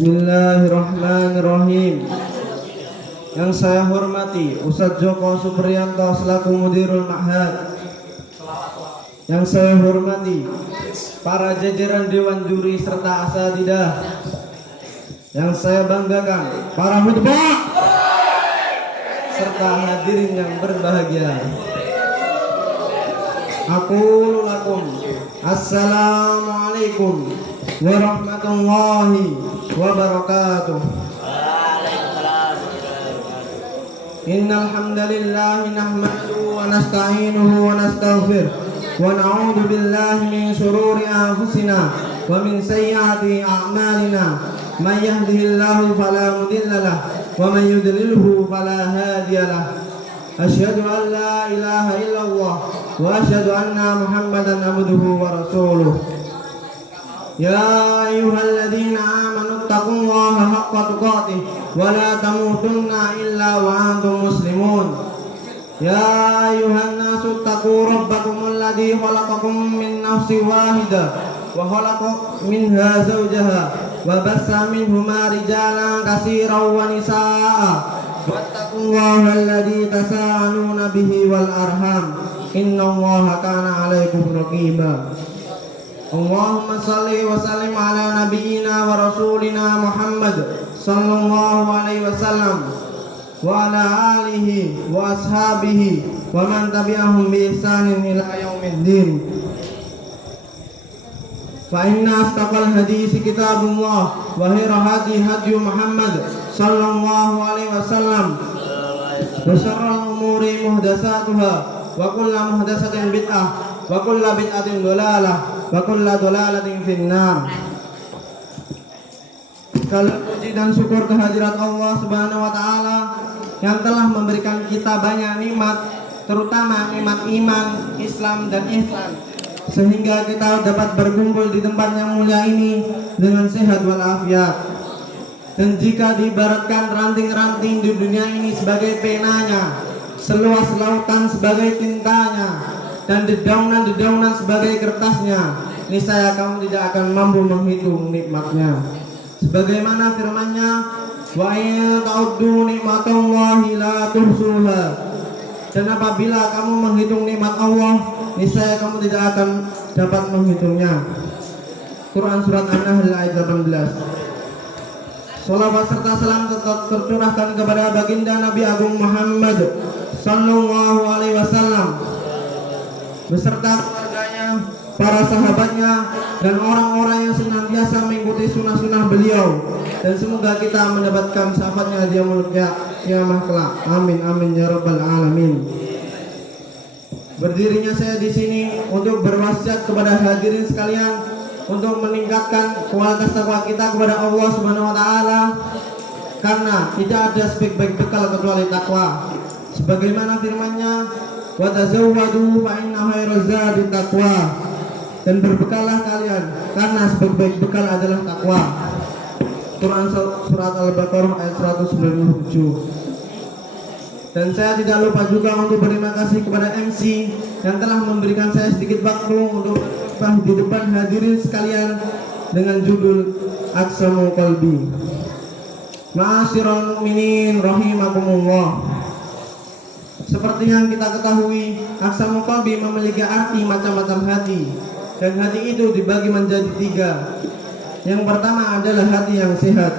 Bismillahirrahmanirrahim. Yang saya hormati Ustadz Joko Supriyanto selaku Mudirul Ma'had. Yang saya hormati para jajaran Dewan Juri serta asatidzah. Yang saya banggakan para khutbah serta hadirin yang berbahagia. Aqulu lakum assalamualaikum warahmatullahi wabarakatuh. Innal hamdalillah nahmaduhu wa nasta'inuhu wa nastaghfiruh wa na'udzu billahi min shururi anfusina wa min sayyiati a'malina. May yahdihillahu fala mudilla lahu wa may yudlilhu fala hadiya lahu. Asyhadu an la ilaha illallah wa asyhadu anna Muhammadan abduhu wa rasuluh. Ya ayyuhalladzina amanu taqullaha haqqa tuqatih wa la tamutunna illa wa antum muslimun. Ya ayyuhan nasu taqu rabbakumul ladzi khalaqakum min nafsin wahidah wa khalaqa minha zawjaha wa bassa minhuma rijalan katsiran wa nisaa'a wattaqullaha alladzi tasaaluna bihi wal arham innallaha kana 'alaikum raqiba. Allahumma salli wa sallim ala nabiyyina wa rasulina Muhammad sallallahu alaihi wasallam wa ala alihi wa ashabihi wa man tabi'ahum bi ihsanin ila yaumiddin. Fa inna astaqal hadisi kitabullah wa khairal hadi hadi Muhammad sallallahu alaihi wasallam wa syarrul umuri muhdatsatuha wa kullu muhdatsatin bid'ah wa kullu bid'atin dhalalah wa kullu dhalalatin finnar. Segala puji dan syukur kehadirat Allah Subhanahu wa taala yang telah memberikan kita banyak nikmat, terutama nikmat iman, Islam dan ihsan, sehingga kita dapat berkumpul di tempat yang mulia ini dengan sehat walafiat. Dan jika diibaratkan ranting-ranting di dunia ini sebagai penanya, seluas lautan sebagai tintanya, dan dedaunan-dedaunan sebagai kertasnya, niscaya kamu tidak akan mampu menghitung nikmatnya. Sebagaimana firman-Nya, wa in ta'uddu nikmatallahi la tuhsuha. Dan apabila kamu menghitung nikmat Allah, niscaya kamu tidak akan dapat menghitungnya. Quran surat An-Nahl ayat 18. Salawat serta salam tetap tercurahkan kepada baginda Nabi Agung Muhammad sallallahu alaihi wasallam beserta keluarganya, para sahabatnya, dan orang-orang yang senantiasa mengikuti sunnah-sunnah beliau. Dan semoga kita mendapatkan syafaatnya di yaumul qiyamah kelak. Amin amin ya rabbal alamin. Berdirinya saya di sini untuk berwasiat kepada hadirin sekalian untuk meningkatkan kualitas takwa kita kepada Allah Subhanahu wa taala, karena tidak ada sebaik-baik bekal kecuali takwa. Sebagaimana firman-Nya, wa tazawwadu fa inna khairaz zadi taqwa. Dan berbekallah kalian karena sebaik-baik bekal adalah takwa. Quran surat Al-Baqarah ayat 197. Dan saya tidak lupa juga untuk berterima kasih kepada MC yang telah memberikan saya sedikit waktu untuk di depan hadirin sekalian dengan judul Aqsamu Qalbi. Ma'asyiral mukminin rahimakumullah. Seperti yang kita ketahui, Aqsamu Qalbi memiliki arti macam-macam hati. Dan hati itu dibagi menjadi 3. Yang pertama adalah hati yang sehat.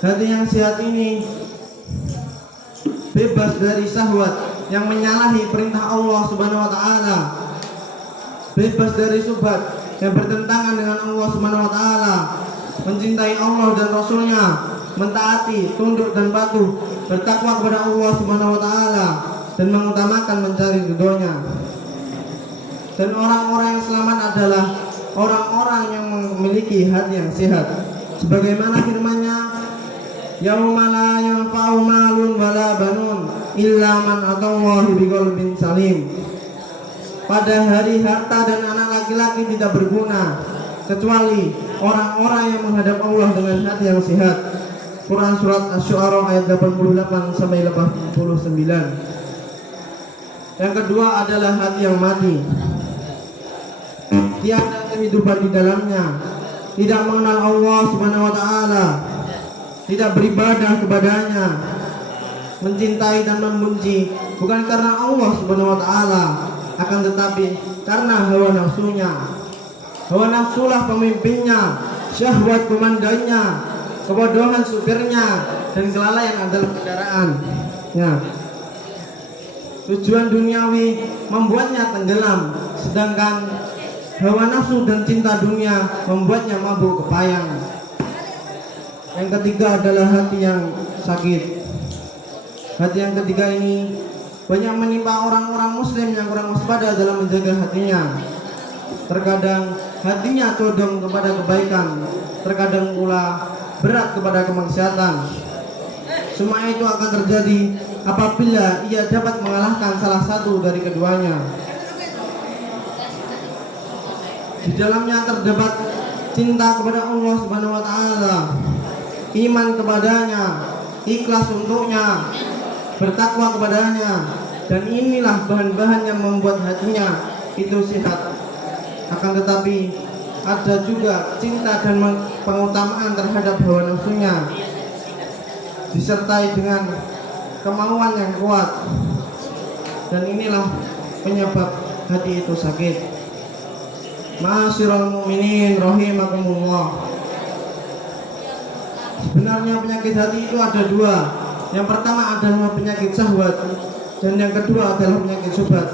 Hati yang sehat ini bebas dari syahwat yang menyalahi perintah Allah Subhanahu wa taala, bebas dari syubhat yang bertentangan dengan Allah Subhanahu wa taala, mencintai Allah dan Rasulnya, mentaati, tunduk dan patuh, bertakwa kepada Allah Subhanahu wa taala, dan mengutamakan mencari ridhonya. Dan orang-orang yang selamat adalah orang-orang yang memiliki hati yang sehat. Sebagaimana firman-Nya, yauma la yanfa'u malun wala banun illa man atallaha biqalbin salim. Pada hari harta dan anak laki-laki tidak berguna kecuali orang-orang yang menghadap Allah dengan hati yang sehat. Quran surat Asy-Syu'ara ayat 88 sampai 89. Yang kedua adalah hati yang mati, tiada kehidupan di dalamnya, tidak mengenal Allah Subhanahu wa taala, tidak beribadah kepadanya, mencintai dan membenci bukan karena Allah Subhanahu wa taala, akan tetapi karena hawa nafsunya. Hawa nafsulah pemimpinnya, syahwat komandannya, kebodohan supirnya, dan kelalaian adalah kendaraan. Ya. Tujuan duniawi membuatnya tenggelam, sedangkan hawa nafsu dan cinta dunia membuatnya mabuk kepayang. Yang ketiga adalah hati yang sakit. Hati yang ketiga ini banyak menimpa orang-orang muslim yang kurang waspada dalam menjaga hatinya. Terkadang hatinya condong kepada kebaikan, terkadang pula berat kepada kemaksiatan. Semua itu akan terjadi apabila ia dapat mengalahkan salah satu dari keduanya. Di dalamnya terdapat cinta kepada Allah Subhanahu wa taala, iman kepadanya, ikhlas untuknya, bertakwa kepadanya, dan inilah bahan-bahan yang membuat hatinya itu sehat. Akan tetapi ada juga cinta dan pengutamaan terhadap hawa nafsunya, disertai dengan kemauan yang kuat, dan inilah penyebab hati itu sakit. Ma'asyiral mu'minin rahimakumullah. Sebenarnya penyakit hati itu ada dua. Yang pertama adalah penyakit syahwat, dan yang kedua adalah penyakit syubhat.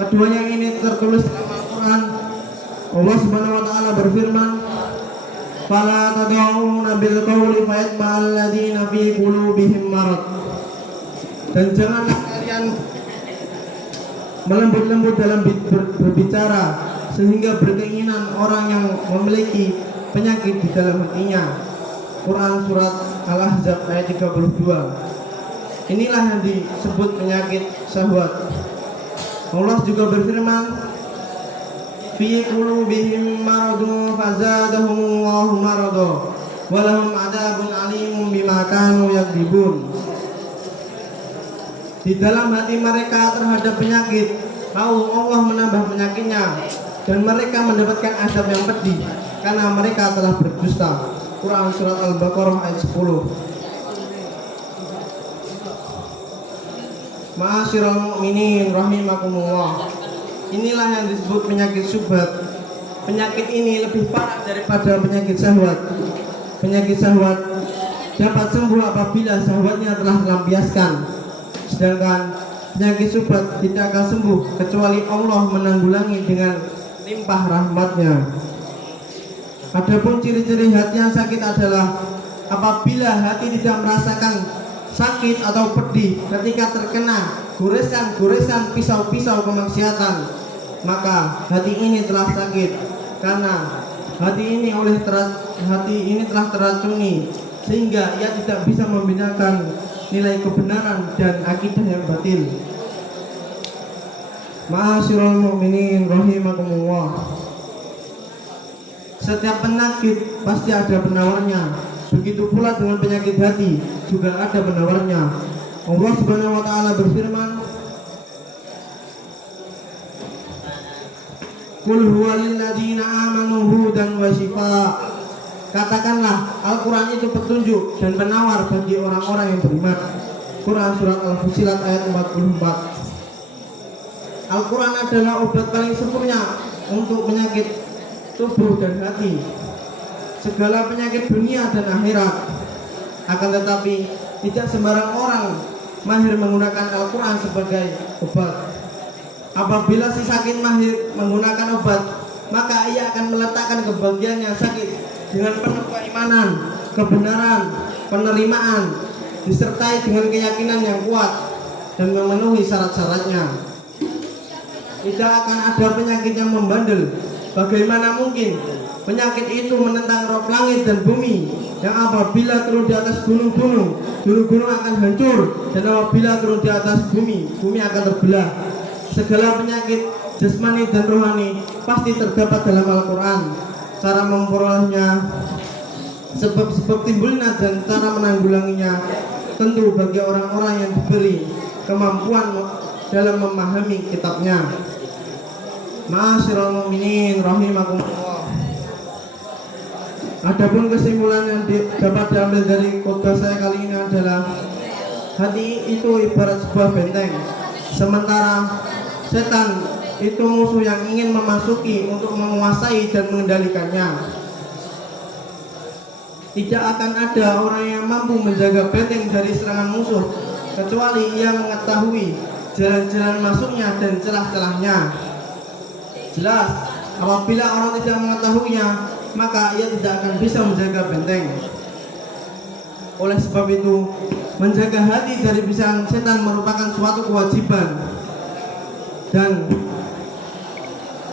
Keduanya ini tertulis dalam Al-Quran. Allah Subhanahu wa taala berfirman, "Fala tad'una bil qawli fayatma'al ladzina fi qulubihim marad." Dan janganlah kalian melembut-lembut dalam berbicara sehingga berkeinginan orang yang memiliki penyakit di dalam hatinya. Quran surat Al-Ahzab ayat 32. Inilah yang disebut penyakit syahwat. Allah juga berfirman, fi qulubihim maradun fazadahumullahu marada wa lahum adzabun alimun bima kanu yakdzibun. Di dalam hati mereka terhadap penyakit, lalu Allah menambah penyakitnya, dan mereka mendapatkan azab yang pedih karena mereka telah berdusta. Quran surat Al-Baqarah ayat 10. Ma'asyiral mu'minin rahimakumullah. Inilah yang disebut penyakit syubhat. Penyakit ini lebih parah daripada penyakit syahwat. Penyakit syahwat dapat sembuh apabila syahwatnya telah melampiaskan, sedangkan penyakit syubhat tidak akan sembuh kecuali Allah menanggulangi dengan limpah rahmatnya. Adapun ciri-ciri hati yang sakit adalah apabila hati tidak merasakan sakit atau pedih ketika terkena goresan-goresan pisau-pisau kemaksiatan, maka hati ini telah sakit karena hati ini telah teracuni sehingga ia tidak bisa membedakan nilai kebenaran dan akidah yang batil. Ma'asyiral mu'minin rahimakumullah. Setiap penyakit pasti ada penawarnya. Begitu pula dengan penyakit hati juga ada penawarnya. Allah Subhanahu wa taala berfirman, "Qul huwa lil ladzina amanu hudan wa shifaa." Katakanlah, Al-Qur'an itu petunjuk dan penawar bagi orang-orang yang beriman. Quran surat Al-Fussilat ayat 44. Al-Quran adalah obat paling sempurna untuk penyakit tubuh dan hati, segala penyakit dunia dan akhirat. Akan tetapi tidak sembarang orang mahir menggunakan Al-Quran sebagai obat. Apabila si sakit mahir menggunakan obat, maka ia akan meletakkan kebahagiaan yang sakit dengan penuh keimanan, kebenaran, penerimaan, disertai dengan keyakinan yang kuat dan memenuhi syarat-syaratnya. Tidak akan ada penyakit yang membandel. Bagaimana mungkin penyakit itu menentang roh langit dan bumi, yang apabila turun di atas gunung-gunung, gunung-gunung akan hancur, dan apabila turun di atas bumi, bumi akan terbelah. Segala penyakit jasmani dan rohani pasti terdapat dalam Al-Quran. Cara memperolehnya, sebab-sebab timbulnya, dan cara menanggulanginya tentu bagi orang-orang yang diberi kemampuan dalam memahami kitabnya. Ma'asyiral mu'minin rahimakumullah. Adapun kesimpulan yang dapat diambil dari khotbah saya kali ini adalah hati itu ibarat sebuah benteng, sementara setan itu musuh yang ingin memasuki untuk menguasai dan mengendalikannya. Tidak akan ada orang yang mampu menjaga benteng dari serangan musuh kecuali ia mengetahui jalan-jalan masuknya dan celah-celahnya. Jelas, apabila orang tidak mengetahuinya, maka ia tidak akan bisa menjaga benteng. Oleh sebab itu, menjaga hati dari bisikan setan merupakan suatu kewajiban, dan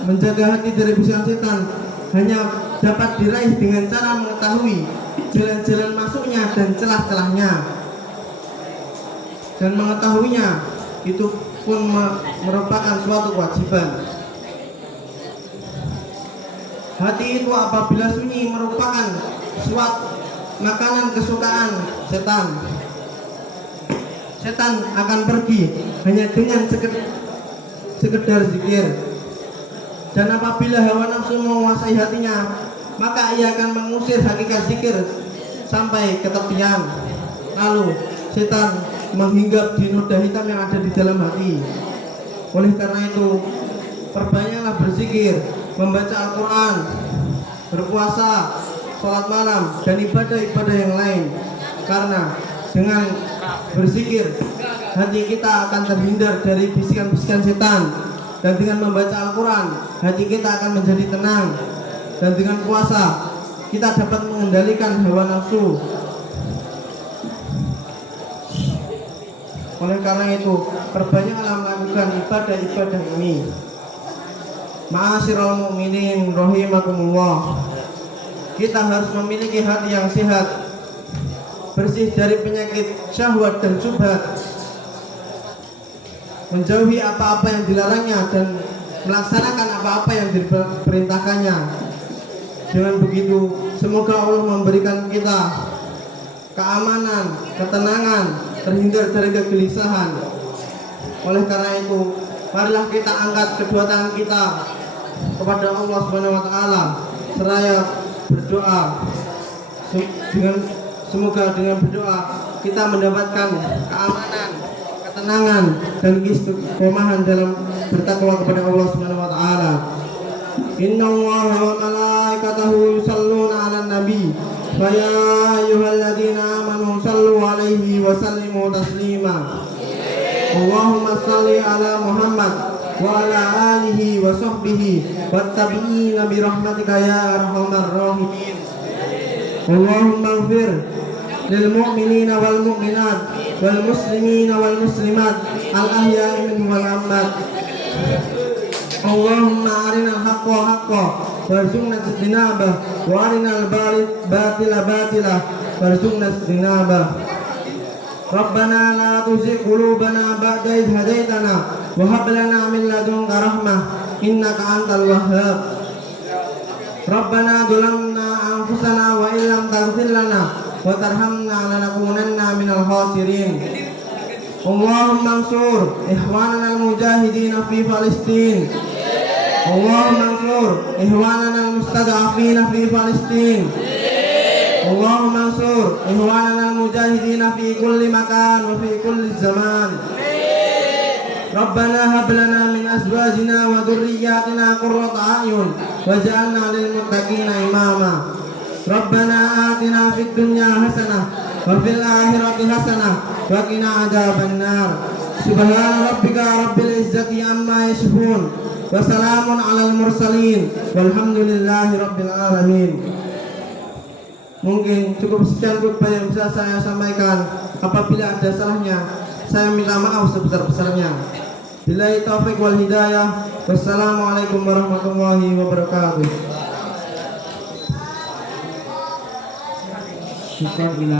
menjaga hati dari bisikan setan hanya dapat diraih dengan cara mengetahui jalan-jalan masuknya dan celah-celahnya, dan mengetahuinya itu pun merupakan suatu kewajiban. Hati itu apabila sunyi merupakan suatu makanan kesukaan setan. Setan akan pergi hanya dengan sekedar zikir. Dan apabila hawa nafsu menguasai hatinya, maka ia akan mengusir hakikat zikir sampai ke tepian. Lalu setan menghinggap di noda hitam yang ada di dalam hati. Oleh karena itu, perbanyaklah berzikir, membaca Al-Quran, berpuasa, sholat malam, dan ibadah-ibadah yang lain. Karena dengan berzikir, hati kita akan terhindar dari bisikan-bisikan setan. Dan dengan membaca Al-Quran, hati kita akan menjadi tenang. Dan dengan puasa, kita dapat mengendalikan hawa nafsu. Oleh karena itu, perbanyaklah melakukan ibadah-ibadah ini. Ma'asyiral mu'minin rahimakumullah. Kita harus memiliki hati yang sehat, bersih dari penyakit syahwat dan syubhat, menjauhi apa-apa yang dilarangnya dan melaksanakan apa-apa yang diperintahkannya. Dengan begitu, semoga Allah memberikan kita keamanan, ketenangan, terhindar dari kegelisahan. Oleh karena itu, marilah kita angkat kedua tangan kita kepada Allah Subhanahu wa taala seraya berdoa. Semoga dengan berdoa kita mendapatkan keamanan, ketenangan, dan keistiqomahan dalam bertakwa kepada Allah Subhanahu wa taala. Innallaha wa malaikatahu yusholluna 'alan nabi. Fa ya ayyuhalladzina amanu shallu 'alaihi wa sallimu taslima. Allahumma shalli 'ala Muhammad wa 'ala alihi wa sahbihi wattabi'ina bi rahmatika ya arhamar rahimin. Allahumma ighfir lil mu'minina wal mu'minat wal muslimina wal muslimat al ahya'i minhum wal amwat. Allahumma arinal haqqa haqqa warzuqna ijtinabah wa arinal batila batila warzuqna ijtinabah. Rabbana la tuzigh qulubana ba'da idh hadaitana wa hab lana min ladunka rahmah innaka antal wahhab. Rabbana zalamna anfusana wa illam taghfir lana wa tarhamna lanakunanna minal khasirin. Allahumma ansur ikhwanana al-mujahidin fi Palestin. Allahumma ansur ikhwanana al-mustad'afin fi Palestin. Allahumma ansur ikhwanana al-mujahidin fi kulli makan wa fi kulli zaman. Rabbana hab lana min azwajina wa dhurriyyatina qurrata a'yun waj'alna lil muttaqina imama. Rabbana atina fid dunya hasanah wa fil akhirati hasanah wa qina adzabannar. Subhana rabbika rabbil izzati amma yasifun wa salamun alal mursalin walhamdulillahi rabbil alamin. Mungkin cukup sekian khutbah yang bisa saya sampaikan. Apabila ada salahnya, saya minta maaf sebesar-besarnya. Billahi taufiq wal hidayah. Wassalamualaikum warahmatullahi wabarakatuh.